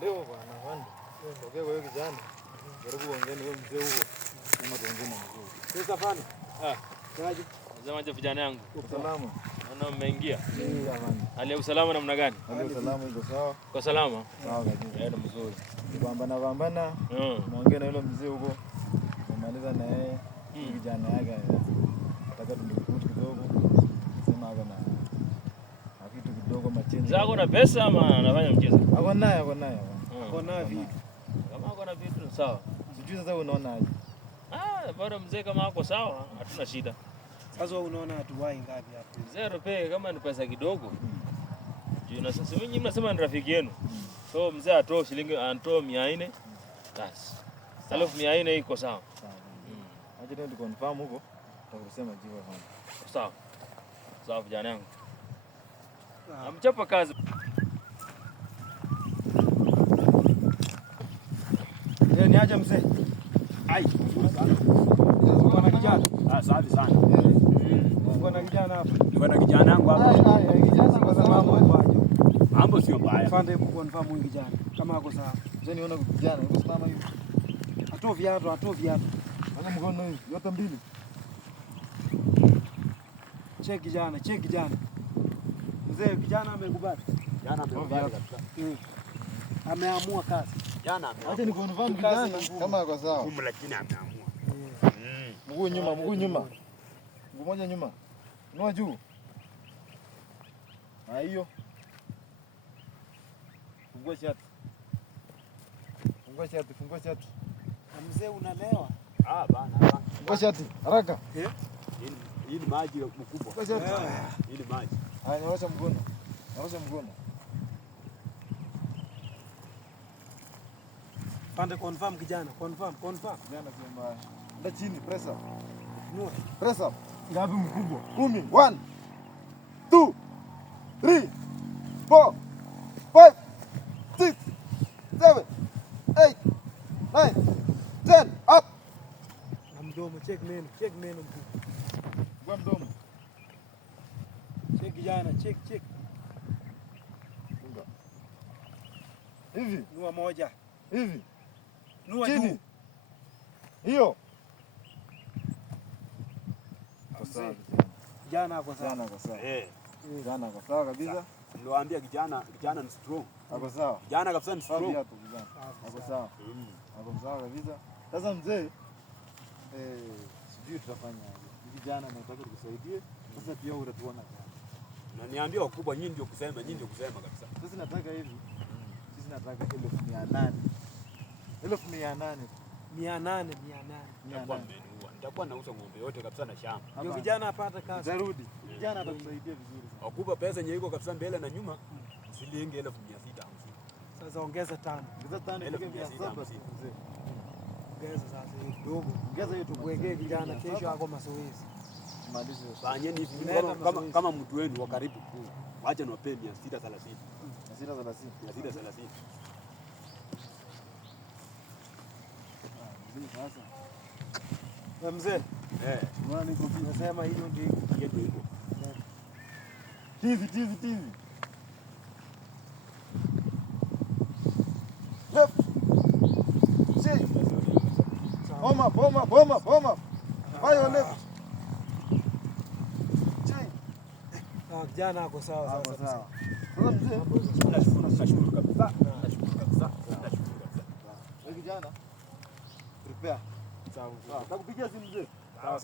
Leo bwana Wanda. Ndio kwa hiyo kijana. Jaribu ongea na wewe mzee huo. Kama tuongee na mzee. Sasa fani. Kaje? Mzee vijana yangu. Salama. Naona mmeingia. Jamani. Hali ya usalama namna gani? Hali ya usalama iko sawa? Kwa salama? Sawa kabisa. Ndio mzuri. Pambana. Muongee na yule mzee huko. Kumaliza na yeye. Kijana yake. Nataka tumdukute kidogo. Sema hapa na kitu kidogo machenzi. Zako na pesa ama anafanya mchezo? Ako naye. Ako naye vipi? Kama ako na vitu ni sawa. Sijui sasa unaona aje? Bado mzee kama ako sawa, hatuna shida. Sasa wewe unaona hatuwai ngapi hapo? Zero pay kama ni pesa kidogo. Juu na sasa mimi mnasema ni rafiki yenu. So mzee atoe shilingi anatoa 400. Basi. 1400 iko sawa. Acha ndio tukonfirm huko. Tutakusema jibu hapo. Sawa. Sawa vijana yangu. Amchapa kazi. Ni aje mzee? Ai, nzuri sana. Uko na kijana? Safi sana. Uko na kijana hapa? Niko na kijana wangu hapa. Kijana kwa sababu hapo. Mambo sio mbaya. Fande kuconfirm huyu kijana kama ako sawa. Mzee niona kijana, uko salama hivi. Atoe viatu. Ana mkono hivi, yote mbili. Check kijana. Mzee kijana amekubali. Jana amekubali kabisa. Ameamua kazi. Jana ameamua. Acha nikonfirm kijana kama ako sawa. Kumbe lakini ameamua. Mguu nyuma. Mguu moja nyuma. Inua juu. Hiyo. Fungua shati. Mzee unalewa? Bana. Fungua shati. Haraka. Hii ni maji mkubwa. Fungua shati. Hii ni maji. Nyoosha mkono. Pande confirm kijana. Confirm. Kijana sema nda chini press up. No. Press up. Ngapi mkubwa? 10. 1 2 3 4 5 6 7 8 9 10 up. Na mdomo check neno mkubwa. Kwa mdomo. Check kijana, check. Funga. Hivi. Nua moja. Hivi. Nua Chini. juu. Hiyo. Kijana ako sawa. Kijana ako sawa kabisa. Niliwaambia kijana ni strong. Ako sawa. Kijana kabisa ni strong. Ako sawa. Ako sawa kabisa. Sasa mzee, sijui tutafanya aje. Kijana nataka tukusaidie. Sasa pia utatuona sana. Na niambia wakubwa nyinyi ndio kusema kabisa. Sisi nataka hivi. Sisi nataka 1800. 1800. 800. Nitakuwa nauza ng'ombe yote kabisa na shamba. Ndio kijana apate kazi. Tarudi. Kijana atakusaidia vizuri sana. Wakubwa pesa yenye iko kabisa mbele na nyuma shilingi 1650. Sasa ongeza 5. Ongeza 5 ile 700 mzee. Ongeza sasa hiyo kidogo. Ongeza hiyo tuwekee kijana kesho ako mazoezi. Malize. Fanyeni hivi kama mtu wenu wa karibu tu. Wacha niwape 630. 630. Na mzee, Unaona niko nasema hiyo ndio hivyo. TV. Left. See. Home up. Fire left. Kijana ako sawa sasa. Sasa mzee, Nashukuru kabisa. kijana. Prepare. Sawa. Nakupigia simu mzee. Sawa.